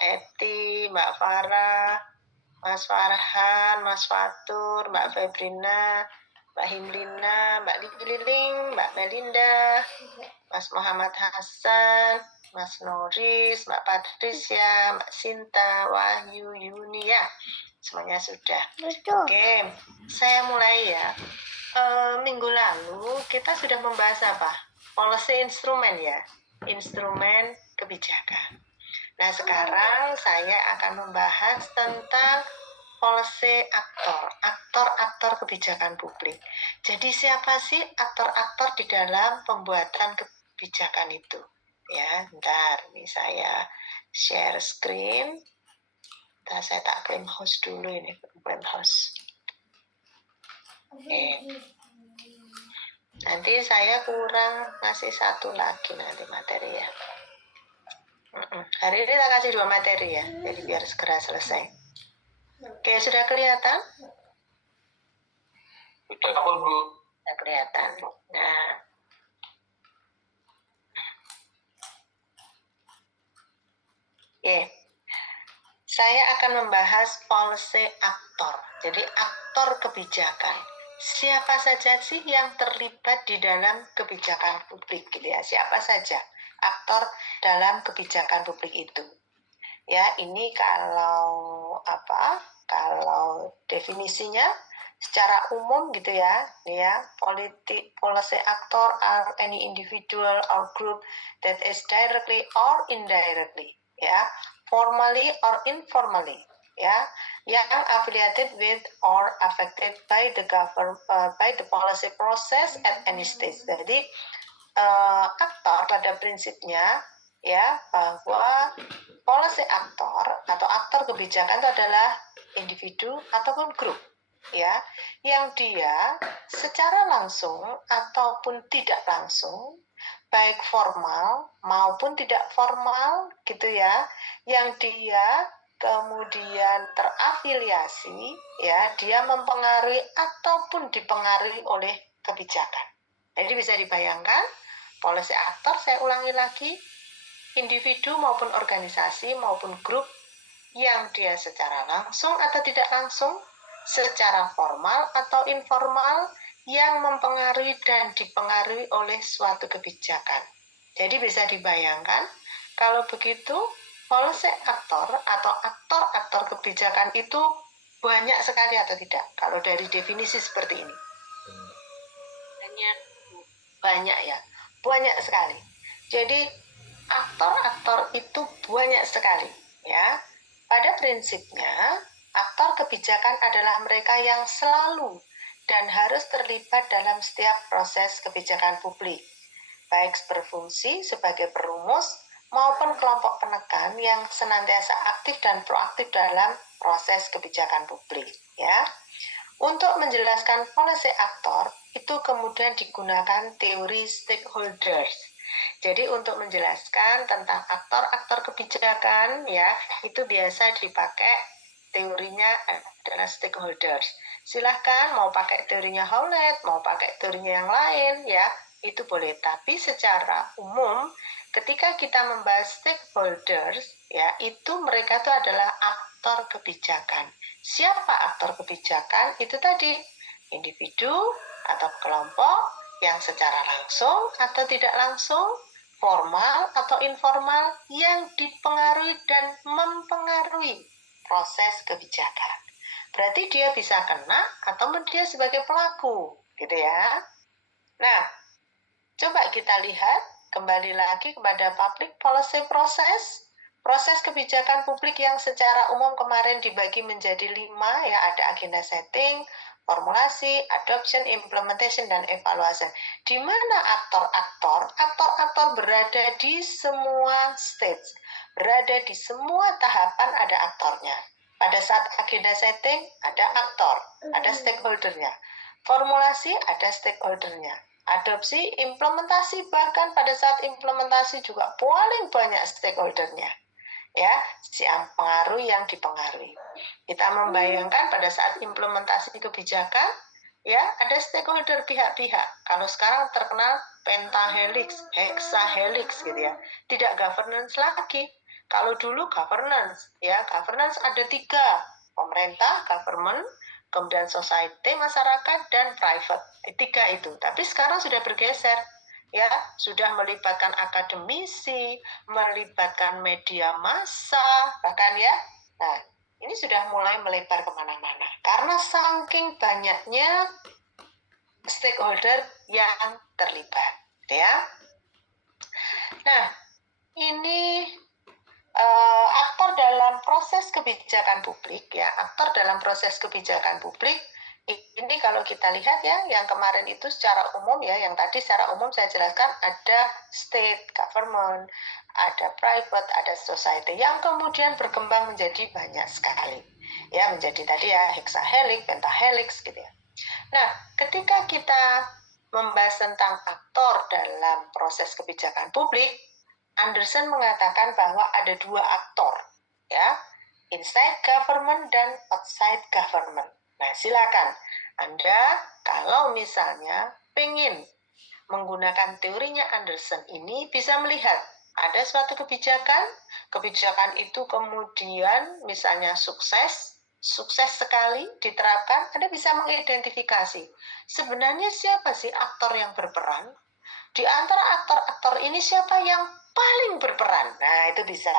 Mbak Eti, Mbak Farah, Mas Farhan, Mas Fatur, Mbak Febrina, Mbak Himlina, Mbak Liling, Mbak Melinda, Mas Muhammad Hasan, Mas Noris, Mbak Patricia, Mbak Sinta, Wahyu, Yunia. Semuanya sudah. Oke, saya mulai ya. Minggu lalu kita sudah membahas apa? Policy instrumen ya, instrumen kebijakan. Nah, sekarang saya akan membahas tentang policy aktor, aktor-aktor kebijakan publik. Jadi siapa sih aktor-aktor di dalam pembuatan kebijakan itu? Ya, bentar, ini saya share screen. Bentar, saya tak klaim host dulu ini, klaim host. Oke. Nanti saya kurang masih satu lagi nanti materi ya. Hari ini kita kasih 2 materi ya, jadi biar segera selesai. Oke, sudah kelihatan? Sudah, Bu. Sudah kelihatan. Nah, oke. Saya akan membahas policy aktor. Jadi aktor kebijakan. Siapa saja sih yang terlibat di dalam kebijakan publik gitu ya? Siapa saja aktor dalam kebijakan publik itu? Ya, ini kalau definisinya secara umum gitu ya, policy actor are any individual or group that is directly or indirectly, ya, formally or informally, ya, yang affiliated with or affected by the policy process at any stage. Jadi aktor pada prinsipnya ya bahwa policy aktor atau aktor kebijakan itu adalah individu ataupun grup ya yang dia secara langsung ataupun tidak langsung baik formal maupun tidak formal gitu ya yang dia kemudian terafiliasi ya dia mempengaruhi ataupun dipengaruhi oleh kebijakan. Jadi bisa dibayangkan policy aktor, saya ulangi lagi, individu maupun organisasi maupun grup yang dia secara langsung atau tidak langsung, secara formal atau informal yang mempengaruhi dan dipengaruhi oleh suatu kebijakan. Jadi bisa dibayangkan kalau begitu policy aktor atau aktor-aktor kebijakan itu banyak sekali atau tidak kalau dari definisi seperti ini? Banyak ya, banyak sekali. Jadi aktor-aktor itu banyak sekali ya. Pada prinsipnya aktor kebijakan adalah mereka yang selalu dan harus terlibat dalam setiap proses kebijakan publik, baik berfungsi sebagai perumus maupun kelompok penekan yang senantiasa aktif dan proaktif dalam proses kebijakan publik ya. Untuk menjelaskan policy aktor itu kemudian digunakan teori stakeholders. Jadi untuk menjelaskan tentang aktor-aktor kebijakan ya itu biasa dipakai teorinya adalah stakeholders. Silahkan mau pakai teorinya Howlett, mau pakai teorinya yang lain ya itu boleh. Tapi secara umum ketika kita membahas stakeholders ya itu mereka itu adalah aktor kebijakan. Siapa aktor kebijakan? Itu tadi individu atau kelompok yang secara langsung atau tidak langsung, formal atau informal yang dipengaruhi dan mempengaruhi proses kebijakan. Berarti dia bisa kena atau dia sebagai pelaku, gitu ya. Nah, coba kita lihat kembali lagi kepada public policy process. Proses kebijakan publik yang secara umum kemarin dibagi menjadi 5 ya, ada agenda setting, formulasi, adoption, implementation, dan evaluasi. Di mana aktor-aktor berada di semua stage, berada di semua tahapan ada aktornya. Pada saat agenda setting ada aktor, ada stakeholdernya. Formulasi ada stakeholdernya. Adopsi, implementasi, bahkan pada saat implementasi juga paling banyak stakeholdernya. Ya, pengaruh yang dipengaruhi. Kita membayangkan pada saat implementasi kebijakan, ya ada stakeholder pihak-pihak. Kalau sekarang terkenal pentahelix, hexahelix gitu ya, tidak governance lagi. Kalau dulu governance, ya governance ada 3, pemerintah, government, kemudian society, masyarakat, dan private. 3 itu. Tapi sekarang sudah bergeser, ya sudah melibatkan akademisi, melibatkan media massa, bahkan ya. Nah, ini sudah mulai melebar kemana-mana. Karena saking banyaknya stakeholder yang terlibat, ya. Nah, ini aktor dalam proses kebijakan publik, ya, aktor dalam proses kebijakan publik ini kalau kita lihat ya, yang kemarin itu secara umum ya, yang tadi secara umum saya jelaskan ada state government, ada private, ada society yang kemudian berkembang menjadi banyak sekali, ya, menjadi tadi ya hexahelix, pentahelix gitu ya. Nah, ketika kita membahas tentang aktor dalam proses kebijakan publik, Anderson mengatakan bahwa ada 2 aktor, ya, inside government dan outside government. Nah, silakan Anda kalau misalnya ingin menggunakan teorinya Anderson ini bisa melihat ada suatu kebijakan itu kemudian misalnya sukses sekali diterapkan, Anda bisa mengidentifikasi sebenarnya siapa sih aktor yang berperan. Di antara aktor-aktor ini siapa yang paling berperan? Nah, itu bisa.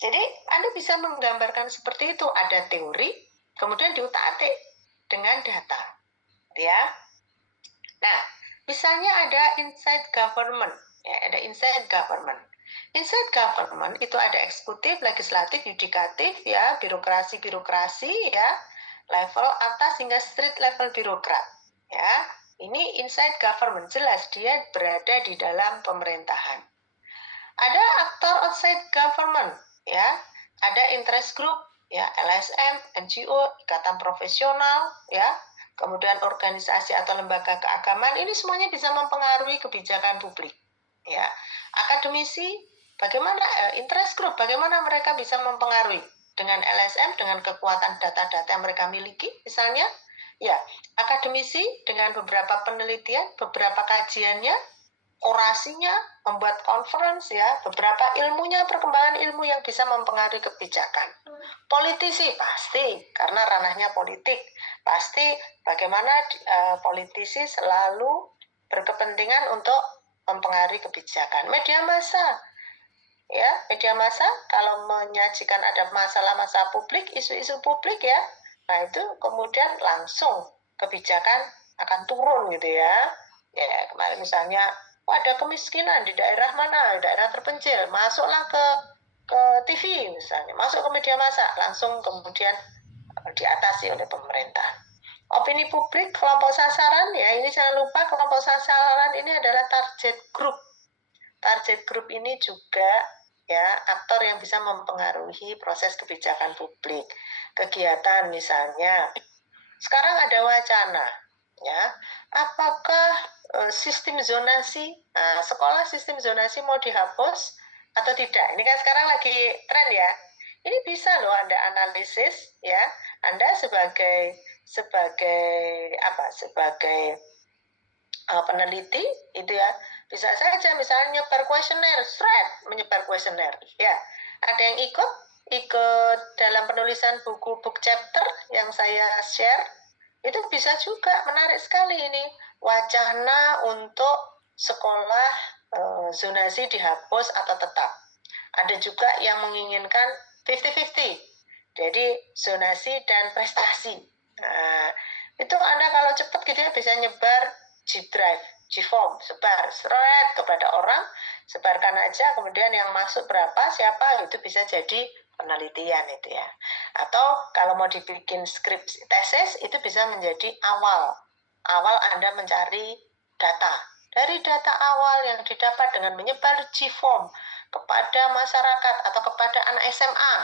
Jadi, Anda bisa menggambarkan seperti itu. Ada teori, kemudian diutak-atik dengan data. Ya. Nah, misalnya ada inside government. Ya, ada inside government. Inside government itu ada eksekutif, legislatif, yudikatif, ya, birokrasi, ya, level atas hingga street level birokrat. Ya, ini inside government, jelas dia berada di dalam pemerintahan. Ada aktor outside government, ya, ada interest group, ya, LSM, NGO, ikatan profesional, ya, kemudian organisasi atau lembaga keagamaan, ini semuanya bisa mempengaruhi kebijakan publik, ya. Akademisi, bagaimana interest group, bagaimana mereka bisa mempengaruhi dengan LSM, dengan kekuatan data-data yang mereka miliki, misalnya, ya, akademisi dengan beberapa penelitian, beberapa kajiannya, orasinya, membuat conference, ya, beberapa ilmunya, perkembangan ilmu yang bisa mempengaruhi kebijakan. Politisi pasti, karena ranahnya politik, pasti bagaimana politisi selalu berkepentingan untuk mempengaruhi kebijakan. Media massa, ya, media massa kalau menyajikan ada masalah-masalah publik, isu-isu publik, ya, nah itu kemudian langsung kebijakan akan turun gitu ya. Ya, kemarin misalnya ada kemiskinan di daerah mana, di daerah terpencil, masuklah ke TV misalnya, masuk ke media massa, langsung kemudian diatasi oleh pemerintah. Opini publik, kelompok sasaran, ya ini jangan lupa kelompok sasaran ini adalah target group. Target group ini juga ya aktor yang bisa mempengaruhi proses kebijakan publik. Kegiatan misalnya, sekarang ada wacana, ya, apakah sistem zonasi, sekolah sistem zonasi mau dihapus atau tidak? Ini kan sekarang lagi tren ya. Ini bisa loh Anda analisis, ya. Anda sebagai peneliti itu ya, bisa saja misalnya menyebar kuesioner, menyebar kuesioner, ya. Ada yang ikut dalam penulisan buku book chapter yang saya share, itu bisa juga, menarik sekali ini, wacana untuk sekolah zonasi dihapus atau tetap. Ada juga yang menginginkan 50-50, jadi zonasi dan prestasi. Nah, itu Anda kalau cepat gitu ya bisa nyebar G-Drive, G-Form, sebar seret kepada orang, sebarkan aja, kemudian yang masuk berapa, siapa, itu bisa jadi penelitian itu ya. Atau kalau mau dibikin skrip tesis, itu bisa menjadi awal Anda mencari data. Dari data awal yang didapat dengan menyebar G-Form kepada masyarakat atau kepada anak SMA,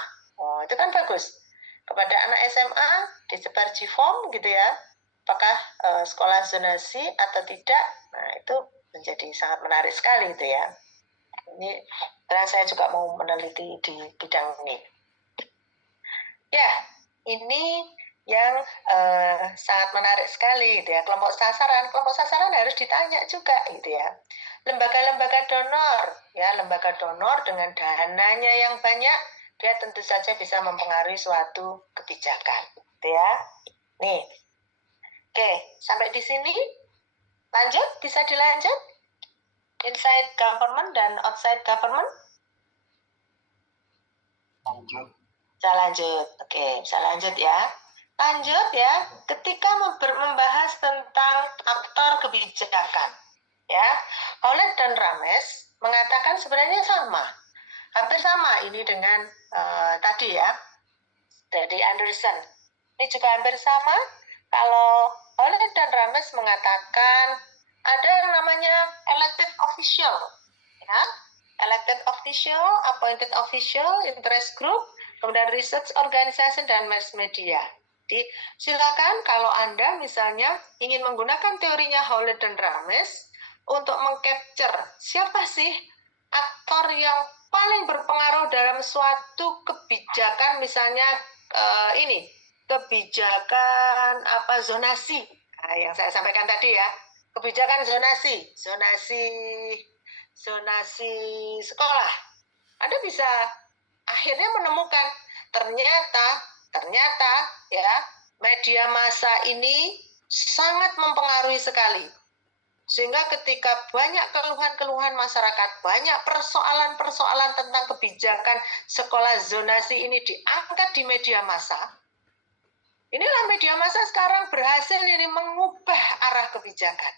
oh itu kan bagus. Kepada anak SMA disebar G-Form gitu ya, apakah sekolah zonasi atau tidak, nah itu menjadi sangat menarik sekali itu ya. Ini karena saya juga mau meneliti di bidang ini. Ya, ini yang sangat menarik sekali gitu ya. Kelompok sasaran harus ditanya juga gitu ya. Lembaga-lembaga donor ya, lembaga donor dengan dananya yang banyak, dia tentu saja bisa mempengaruhi suatu kebijakan gitu ya. Nih. Oke, sampai di sini lanjut, bisa dilanjut? Inside government dan outside government? Lanjut. Bisa lanjut. Oke, bisa lanjut ya. Lanjut ya, ketika membahas tentang aktor kebijakan, ya, Howlett dan Rames mengatakan sebenarnya sama, hampir sama ini dengan tadi ya, dari Anderson. Ini juga hampir sama. Kalau Howlett dan Rames mengatakan ada yang namanya elected official, ya, elected official, appointed official, interest group, kemudian research organization dan mass media. Jadi silakan kalau Anda misalnya ingin menggunakan teorinya Howlett dan Rames untuk mengcapture siapa sih aktor yang paling berpengaruh dalam suatu kebijakan, misalnya ini kebijakan apa zonasi, nah, yang saya sampaikan tadi ya, kebijakan zonasi sekolah. Anda bisa akhirnya menemukan ternyata ya, media massa ini sangat mempengaruhi sekali. Sehingga ketika banyak keluhan-keluhan masyarakat, banyak persoalan-persoalan tentang kebijakan sekolah zonasi ini diangkat di media massa. Inilah media massa sekarang berhasil ini mengubah arah kebijakan.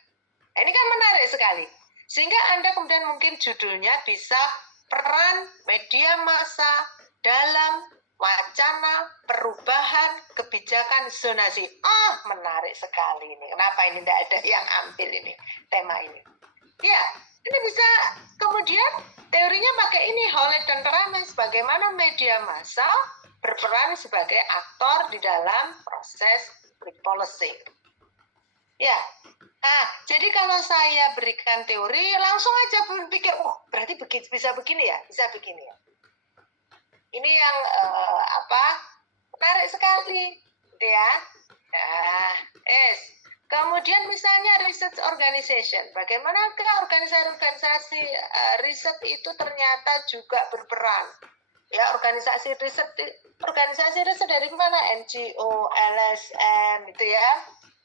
Ini kan menarik sekali. Sehingga Anda kemudian mungkin judulnya bisa peran media massa dalam wacana perubahan kebijakan zonasi. Menarik sekali ini. Kenapa ini tidak ada yang ambil ini tema ini? Ya, ini bisa kemudian teorinya pakai ini, Howlett dan Rames, bagaimana media massa berperan sebagai aktor di dalam proses policy. Ya, nah, jadi kalau saya berikan teori, langsung aja berpikir, berarti bisa begini ya, bisa begini ya. Ini yang menarik sekali, gitu ya. Nah, kemudian misalnya research organization, bagaimana organisasi riset itu ternyata juga berperan. Ya, organisasi riset dari mana? NGO, LSM, gitu ya.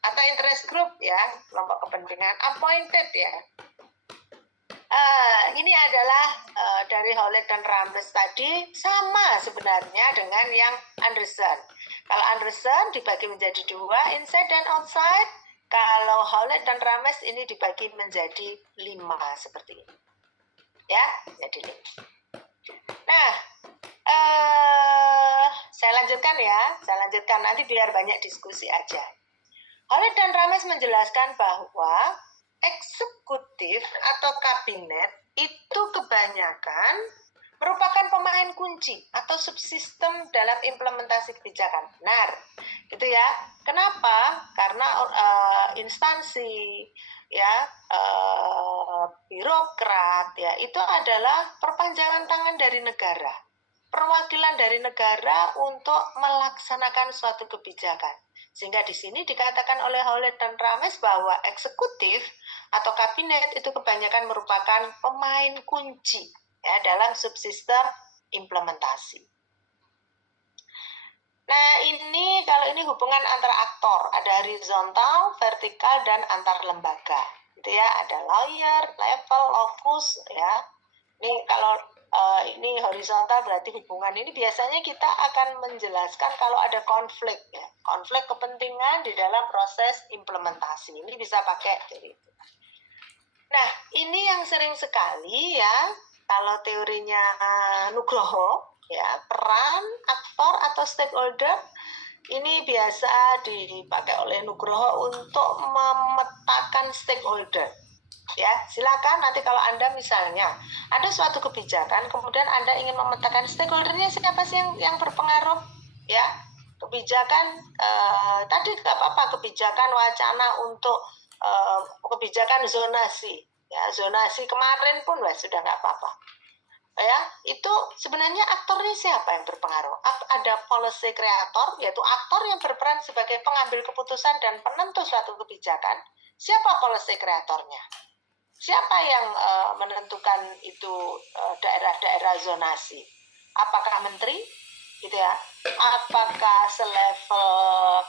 Atau interest group ya, kelompok kepentingan appointed ya. Ini adalah dari Howlett dan Rames tadi, sama sebenarnya dengan yang Anderson. Kalau Anderson dibagi menjadi dua, inside dan outside. Kalau Howlett dan Rames ini dibagi menjadi 5 seperti ini. Ya, jadi 5. Nah, saya lanjutkan nanti biar banyak diskusi aja. Howlett dan Rames menjelaskan bahwa eksekutif atau kabinet itu kebanyakan merupakan pemain kunci atau subsistem dalam implementasi kebijakan. Benar, gitu ya. Kenapa? Karena instansi ya, birokrat ya, itu adalah perpanjangan tangan dari negara, perwakilan dari negara untuk melaksanakan suatu kebijakan. Sehingga di sini dikatakan oleh Howlett dan Rames bahwa eksekutif atau kabinet itu kebanyakan merupakan pemain kunci ya, dalam subsistem implementasi. Nah, kalau ini hubungan antara aktor, ada horizontal, vertikal, dan antar lembaga. Gitu ya, ada lawyer, level, locus ya. Ini kalau ini horizontal berarti hubungan ini biasanya kita akan menjelaskan kalau ada konflik ya, konflik kepentingan di dalam proses implementasi. Ini bisa pakai dari itu. Nah, ini yang sering sekali ya, kalau teorinya Nugroho ya, peran aktor atau stakeholder ini biasa dipakai oleh Nugroho untuk memetakan stakeholder. Ya, silakan nanti kalau Anda misalnya ada suatu kebijakan, kemudian Anda ingin memetakan stakeholdernya siapa sih yang berpengaruh, ya, kebijakan tadi nggak apa-apa, kebijakan wacana untuk kebijakan zonasi, ya, zonasi kemarin pun sudah nggak apa-apa. ya, itu sebenarnya aktornya siapa yang berpengaruh? Ada policy creator, yaitu aktor yang berperan sebagai pengambil keputusan dan penentu suatu kebijakan. Siapa policy creatornya? Siapa yang menentukan itu daerah-daerah zonasi? Apakah menteri, gitu ya? Apakah selevel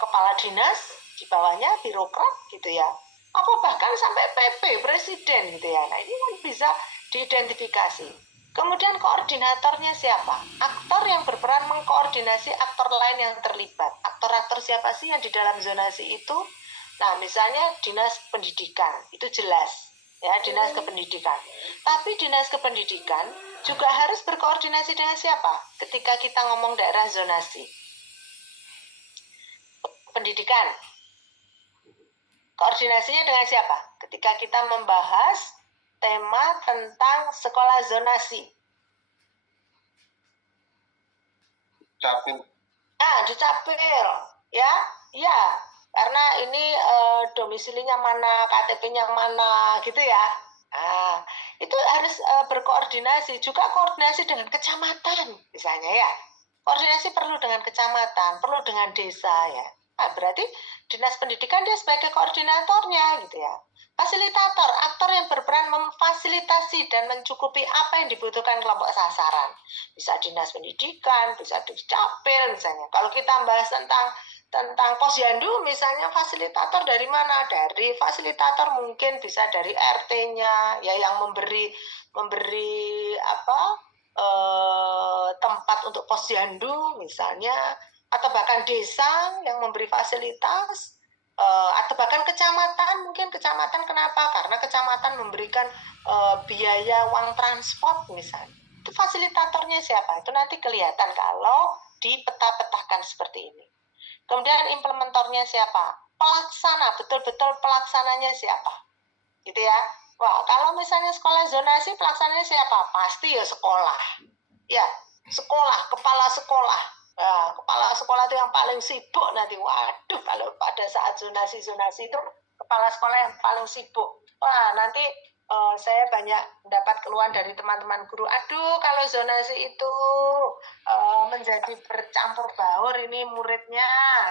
kepala dinas, di bawahnya birokrat, gitu ya? Apa bahkan sampai PP, presiden, gitu ya? Nah, ini kan bisa diidentifikasi. Kemudian koordinatornya siapa? Aktor yang berperan mengkoordinasi aktor lain yang terlibat. Aktor-aktor siapa sih yang di dalam zonasi itu? Nah, misalnya dinas pendidikan, itu jelas. Ya, dinas kependidikan. Tapi dinas kependidikan juga harus berkoordinasi dengan siapa? Ketika kita ngomong daerah zonasi. Pendidikan. Koordinasinya dengan siapa? Ketika kita membahas tema tentang sekolah zonasi. Capil. Dicapil. Ya, ya. Karena ini domisilinya mana, KTP-nya mana, gitu ya. Nah, itu harus berkoordinasi. Juga koordinasi dengan kecamatan, misalnya ya. Koordinasi perlu dengan kecamatan, perlu dengan desa ya. Nah, berarti dinas pendidikan dia sebagai koordinatornya, gitu ya. Fasilitator, aktor yang berperan memfasilitasi dan mencukupi apa yang dibutuhkan kelompok sasaran. Bisa dinas pendidikan, bisa dukcapil misalnya. Kalau kita bahas tentang posyandu misalnya, fasilitator dari mana? Dari fasilitator mungkin bisa dari RT-nya ya, yang memberi tempat untuk posyandu misalnya, atau bahkan desa yang memberi fasilitas, atau bahkan kecamatan. Mungkin kecamatan kenapa? Karena kecamatan memberikan biaya uang transport misalnya. Itu fasilitatornya siapa? Itu nanti kelihatan kalau dipeta-petakan seperti ini. Kemudian implementornya siapa? Pelaksana, betul-betul pelaksananya siapa? Gitu ya. Wah, kalau misalnya sekolah zonasi, pelaksananya siapa? Pasti ya sekolah. Ya, sekolah, kepala sekolah. Nah, kepala sekolah itu yang paling sibuk nanti. Waduh, kalau pada saat zonasi-zonasi itu, kepala sekolah yang paling sibuk. Wah, nanti saya banyak mendapat keluhan dari teman-teman guru. Aduh, kalau zonasi itu menjadi bercampur baur ini muridnya,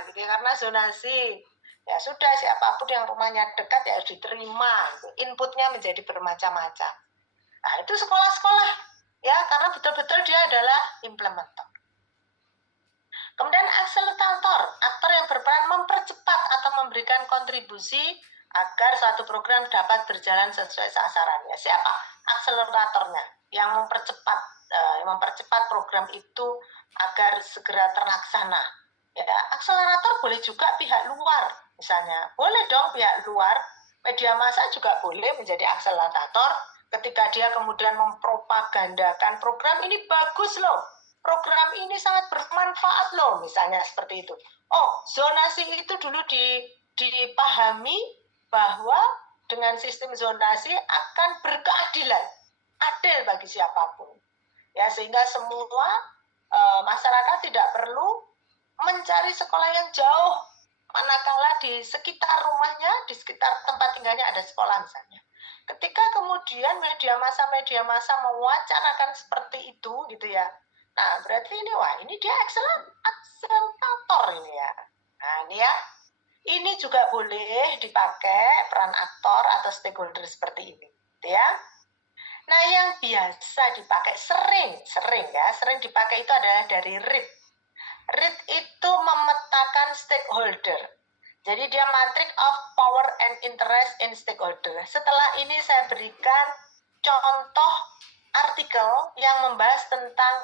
gitu ya, karena zonasi. Ya sudah, siapapun yang rumahnya dekat ya harus diterima. Gitu. Inputnya menjadi bermacam-macam. Nah, itu sekolah-sekolah. Ya, karena betul-betul dia adalah implementer. Kemudian akselerator, aktor yang berperan mempercepat atau memberikan kontribusi agar suatu program dapat berjalan sesuai sasarannya. Siapa? Akseleratornya yang mempercepat program itu agar segera terlaksana. Ya, akselerator boleh juga pihak luar, misalnya. Boleh dong pihak luar, media massa juga boleh menjadi akselerator ketika dia kemudian mempropagandakan program ini bagus loh. Program ini sangat bermanfaat loh, misalnya seperti itu. Oh, zonasi itu dulu dipahami bahwa dengan sistem zonasi akan berkeadilan, adil bagi siapapun. Ya, sehingga semua masyarakat tidak perlu mencari sekolah yang jauh, manakala di sekitar rumahnya, di sekitar tempat tinggalnya ada sekolah misalnya. Ketika kemudian media massa mewacanakan seperti itu, gitu ya. Nah, berarti ini dia akselerator ini ya. Nah, ini ya. Ini juga boleh dipakai peran aktor atau stakeholder seperti ini, gitu ya. Nah, yang biasa dipakai sering dipakai itu adalah dari RIT. RIT itu memetakan stakeholder. Jadi dia matrix of power and interest in stakeholder. Setelah ini saya berikan contoh artikel yang membahas tentang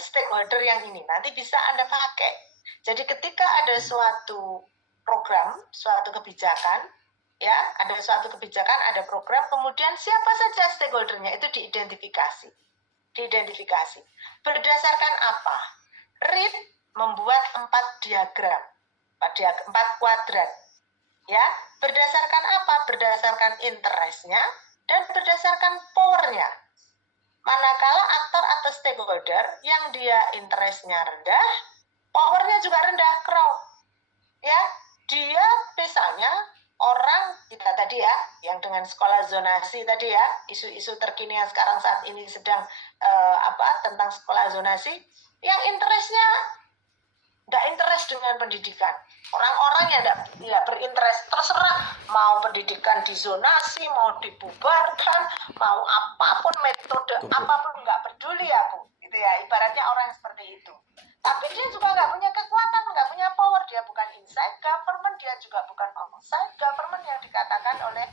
stakeholder yang ini. Nanti bisa Anda pakai. Jadi ketika ada suatu program, suatu kebijakan, ya, ada suatu kebijakan, ada program, kemudian siapa saja stakeholdernya itu diidentifikasi. Berdasarkan apa? RIT membuat 4 diagram, 4 kuadran. Ya, berdasarkan apa? Berdasarkan interestnya dan berdasarkan powernya. Manakala aktor atau stakeholder yang dia interestnya rendah, powernya juga rendah, crowd. Ya, dia misalnya orang kita tadi ya, yang dengan sekolah zonasi tadi ya, isu-isu terkini yang sekarang saat ini sedang tentang sekolah zonasi, yang interestnya nggak interest dengan pendidikan. Orang-orang yang tidak berinterest, terserah mau pendidikan dizonasi, mau dibubarkan, mau apapun metode apapun, nggak peduli ya Bu, gitu ya, ibaratnya orang yang seperti itu. Tapi dia juga nggak punya kekuatan, nggak punya power, dia bukan inside government, dia juga bukan outside government yang dikatakan oleh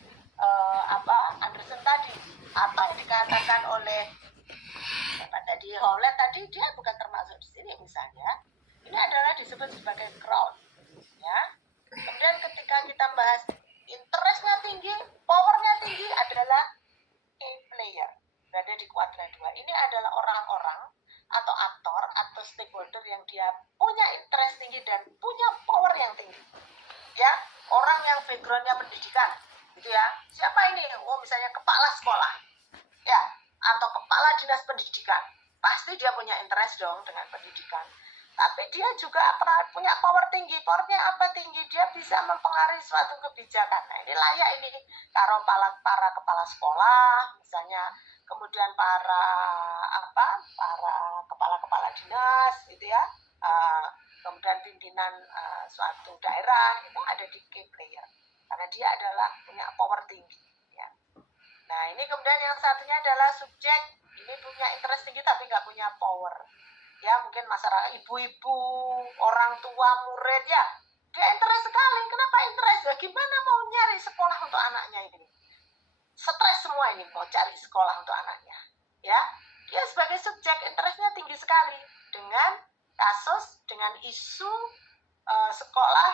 Anderson tadi, atau yang dikatakan oleh Howlett tadi, dia bukan termasuk di sini misalnya. Ini adalah disebut sebagai crowd, ya. Kemudian ketika kita bahas interestnya tinggi, powernya tinggi adalah A player, berada di kuadran 2. Ini adalah orang-orang atau aktor atau stakeholder yang dia punya interest tinggi dan punya power yang tinggi, ya. Orang yang backgroundnya pendidikan, gitu ya. Siapa ini? Oh, misalnya kepala sekolah, ya, atau kepala dinas pendidikan. Pasti dia punya interest dong dengan pendidikan. Tapi dia juga punya power tinggi. Powernya apa tinggi? Dia bisa mempengaruhi suatu kebijakan. Nah, ini layak ini kalau para kepala sekolah, misalnya, kemudian para kepala dinas, gitu ya. Kemudian pimpinan suatu daerah itu ada di key player, karena dia adalah punya power tinggi. Ya. Nah, ini kemudian yang satunya adalah subjek. Ini punya interest tinggi tapi nggak punya power. Ya, mungkin masyarakat, ibu-ibu, orang tua, murid, ya, dia interest sekali. Kenapa interest? Ya, gimana mau nyari sekolah untuk anaknya ini? Stres semua ini mau cari sekolah untuk anaknya. Ya, dia sebagai subjek interestnya tinggi sekali dengan kasus, dengan isu sekolah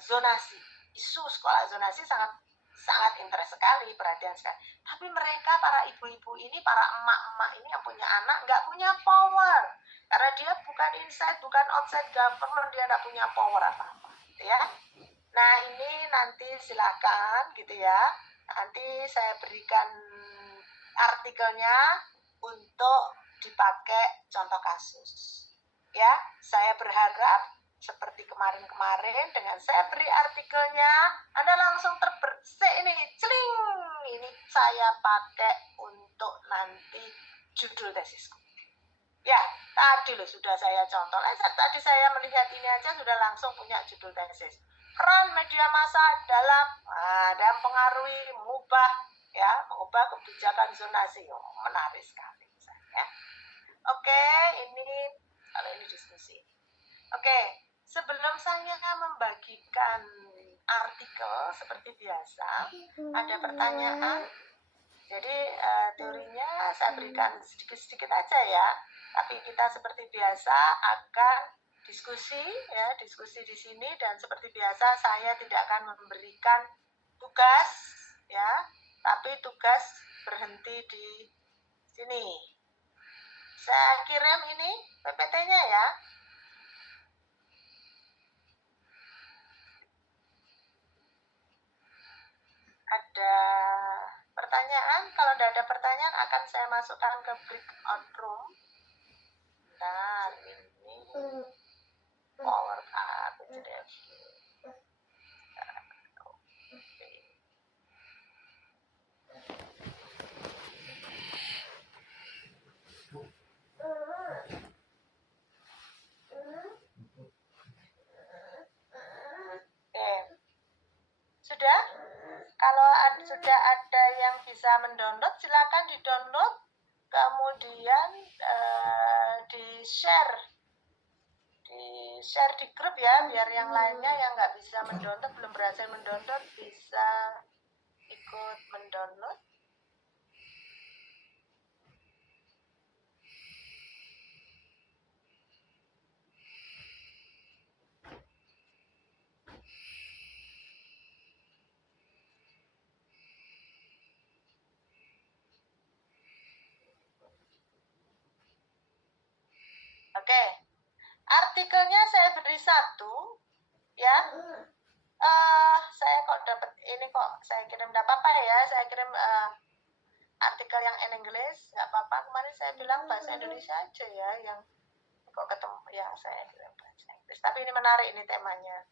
zonasi. Isu sekolah zonasi sangat interest sekali, perhatian sekali. Tapi mereka, para ibu-ibu ini, para emak-emak ini yang punya anak, nggak punya power. Karena dia bukan inside, bukan outside government, dia nggak punya power apa-apa. Gitu ya. Nah, ini nanti silakan, gitu ya. Nanti saya berikan artikelnya untuk dipakai contoh kasus. Ya, saya berharap seperti kemarin-kemarin dengan saya beri artikelnya, Anda langsung terbersih ini, celing, ini saya pakai untuk nanti judul tesisku. Ya, tadi loh sudah saya contoh. Tadi saya melihat ini aja sudah langsung punya judul tesis. Peran media massa dalam mempengaruhi, mengubah kebijakan zonasi. Menarik sekali misalnya. Oke, ini kalau ini diskusi. Oke, sebelum saya membagikan artikel seperti biasa, ada pertanyaan. Jadi teorinya saya berikan sedikit-sedikit aja ya. Tapi kita seperti biasa akan diskusi di sini, dan seperti biasa saya tidak akan memberikan tugas ya, tapi tugas berhenti di sini. Saya kirim ini PPT-nya ya. Ada pertanyaan? Kalau tidak ada pertanyaan akan saya masukkan ke breakout room. Nah, ini power up PDF. Sudah? Kalau sudah ada yang bisa mendownload, silakan di-download, kemudian di-share di grup ya, biar yang lainnya yang nggak bisa mendownload, belum berhasil mendownload, bisa ikut mendownload. Oke, artikelnya saya beri 1 ya. Saya kok dapat ini, kok saya kirim, enggak apa-apa ya, saya kirim artikel yang in English, enggak apa-apa. Kemarin saya bilang bahasa Indonesia aja ya, yang kok ketemu ya saya kirim bahasa Inggris. Tapi ini menarik ini temanya.